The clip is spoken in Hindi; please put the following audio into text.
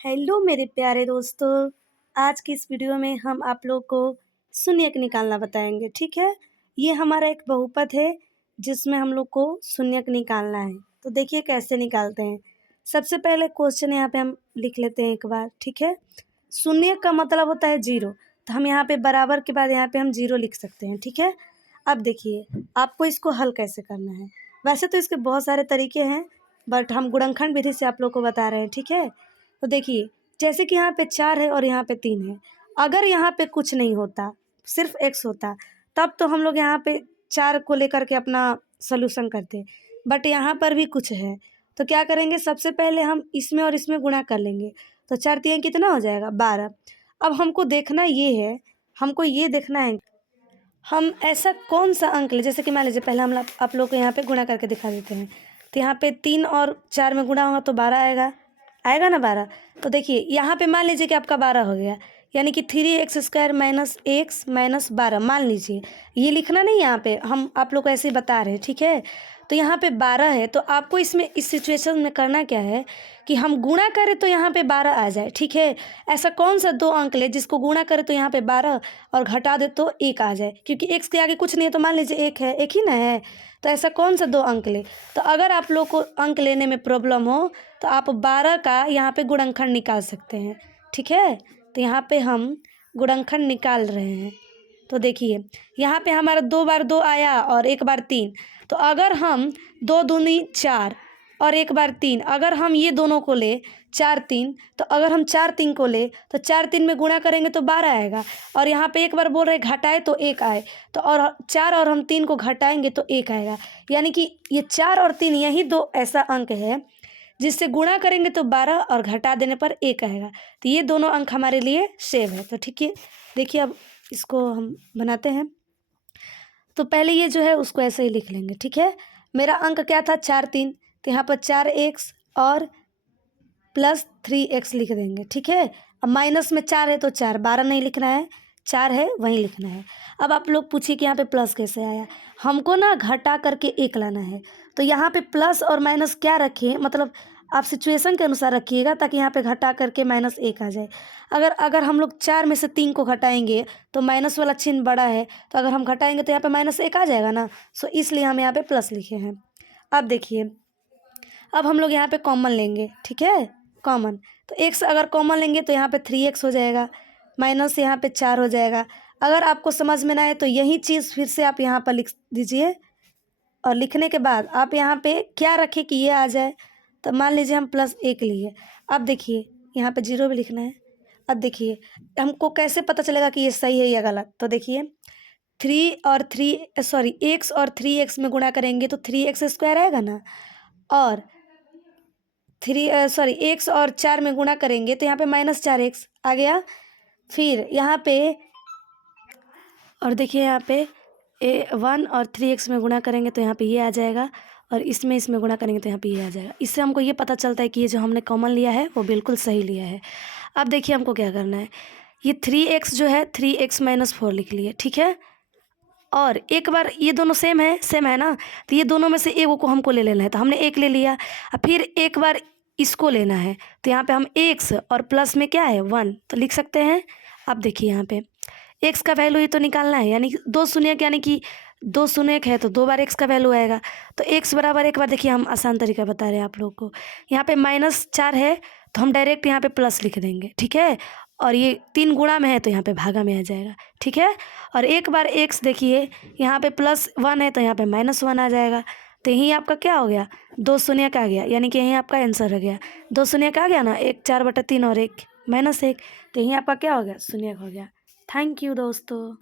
हेलो मेरे प्यारे दोस्तों। आज की इस वीडियो में हम आप लोग को शून्यक निकालना बताएंगे। ठीक है, ये हमारा एक बहुपद है जिसमें हम लोग को शून्यक निकालना है। तो देखिए कैसे निकालते हैं। सबसे पहले क्वेश्चन यहाँ पे हम लिख लेते हैं एक बार। ठीक है, शून्यक का मतलब होता है जीरो, तो हम यहाँ पे बराबर के बाद यहाँ पे हम जीरो लिख सकते हैं। ठीक है, अब देखिए आपको इसको हल कैसे करना है। वैसे तो इसके बहुत सारे तरीके हैं, बट हम गुणनखंड विधि से आप लोग को बता रहे हैं। ठीक है, तो देखिए जैसे कि यहाँ पे 4 है और यहाँ पे 3 है। अगर यहाँ पे कुछ नहीं होता, सिर्फ x होता, तब तो हम लोग यहाँ पे 4 को लेकर के अपना सॉल्यूशन करते। बट यहाँ पर भी कुछ है, तो क्या करेंगे, सबसे पहले हम इसमें और इसमें गुणा कर लेंगे। तो 4 3 कितना हो जाएगा, 12। अब हमको देखना ये है, हमको ये देखना है हम ऐसा कौन सा अंक ले। जैसे कि मान लीजिए पहले हम आप लोग को यहाँ पे गुणा करके दिखा देते हैं। तो यहाँ पे 3 और 4 में गुणा होगा तो 12 आएगा, आएगा ना 12। तो देखिए यहाँ पे मान लीजिए कि आपका 12 हो गया, यानी कि 3x² माइनस एक्स माइनस 12 मान लीजिए। ये लिखना नहीं, यहाँ पे हम आप लोग को ऐसे ही बता रहे हैं। ठीक है, तो यहाँ पे 12 है, तो आपको इसमें इस सिचुएशन में करना क्या है कि हम गुणा करें तो यहाँ पे 12 आ जाए। ठीक है, ऐसा कौन सा दो अंक ले जिसको गुणा करें तो यहाँ पे 12 और घटा दे तो 1 आ जाए, क्योंकि x के आगे कुछ नहीं है तो मान लीजिए 1 है, एक ही ना है। तो ऐसा कौन सा दो अंक ले। तो अगर आप लोग को अंक लेने में प्रॉब्लम हो तो आप 12 का यहाँ पे गुणनखंड निकाल सकते हैं। ठीक है, तो यहाँ पे हम गुणनखंड निकाल रहे हैं। तो देखिए यहाँ पे हमारा 2 बार 2 आया और 1 बार 3। तो अगर हम 2 दूनी 4 और 1 बार 3, अगर हम ये दोनों को ले 4 3, तो अगर हम 4 3 को ले तो 4 3 में गुणा करेंगे तो 12 आएगा। और यहाँ पे एक बार बोल रहे घटाए तो 1 आए, तो और 4 और हम 3 को घटाएंगे तो 1 आएगा। यानी कि ये 4 और 3 यही दो ऐसा अंक है जिससे गुणा करेंगे तो 12 और घटा देने पर 1 आएगा। तो ये दोनों अंक हमारे लिए सेव है। तो ठीक है, देखिए अब इसको हम बनाते हैं। तो पहले ये जो है उसको ऐसे ही लिख लेंगे। ठीक है, मेरा अंक क्या था, 4 3, तो यहाँ पर 4x और प्लस 3x लिख देंगे। ठीक है, अब माइनस में 4 है तो 4, 12 नहीं लिखना है, 4 है वहीं लिखना है। अब आप लोग पूछिए कि यहाँ पे प्लस कैसे आया। हमको ना घटा करके 1 लाना है, तो यहाँ पे प्लस और माइनस क्या रखिए, मतलब आप सिचुएशन के अनुसार रखिएगा ताकि यहाँ पे घटा करके -1 आ जाए। अगर हम लोग 4 में से 3 को घटाएंगे तो माइनस वाला चिन्ह बड़ा है, तो अगर हम घटाएंगे तो यहाँ पे -1 आ जाएगा ना। सो इसलिए हम यहाँ पे प्लस लिखे हैं। अब देखिए, अब हम लोग यहाँ पे कॉमन लेंगे। ठीक है, कॉमन, तो x अगर कॉमन लेंगे तो यहाँ पे 3x हो जाएगा, माइनस यहाँ पे 4 हो जाएगा। अगर आपको समझ में ना आए तो यही चीज़ फिर से आप यहाँ पर लिख दीजिए, और लिखने के बाद आप यहाँ पे क्या रखें कि ये आ जाए। तो मान लीजिए हम +1 लिए। अब देखिए यहाँ पे 0 भी लिखना है। अब देखिए हमको कैसे पता चलेगा कि ये सही है या गलत। तो देखिए 3 और 3x में गुणा करेंगे तो 3x² आएगा ना, और x और 4 में गुणा करेंगे तो यहाँ पे -4x आ गया। फिर यहाँ पे और देखिए यहाँ पे 1 और 3x में गुणा करेंगे तो यहाँ पे ये आ जाएगा, और इसमें गुणा करेंगे तो यहाँ पे ये आ जाएगा। इससे हमको ये पता चलता है कि ये जो हमने कॉमन लिया है वो बिल्कुल सही लिया है। अब देखिए हमको क्या करना है, ये 3x जो है 3x-4 लिख लिए। ठीक है, और एक बार ये दोनों सेम है ना, तो ये दोनों में से एक को हमको ले लेना है, तो हमने एक ले लिया। और फिर एक बार इसको लेना है, तो यहाँ पे हम x और प्लस में क्या है 1 तो लिख सकते हैं। अब देखिए यहाँ पे x का वैल्यू ही तो निकालना है, यानी कि 2 शून्यक, यानी कि 2 शून्यक है तो 2 बार x का वैल्यू आएगा। तो x बराबर एक बार देखिए हम आसान तरीका बता रहे हैं आप लोग को। यहाँ पे -4 है तो हम डायरेक्ट यहाँ पे प्लस लिख देंगे। ठीक है, और ये 3 गुणा में है तो यहाँ पे भागा में आ जाएगा। ठीक है, और एक बार x देखिए यहाँ पे +1 है तो यहाँ पे -1 आ जाएगा। तो यहीं आपका क्या हो गया, 2 शून्यक आ गया, यानी कि यहीं आपका आंसर हो गया। 2 शून्यक आ गया ना, 1 4/3 और 1 -1, तो यहीं आपका क्या हो गया, शून्यक हो गया। थैंक यू दोस्तों।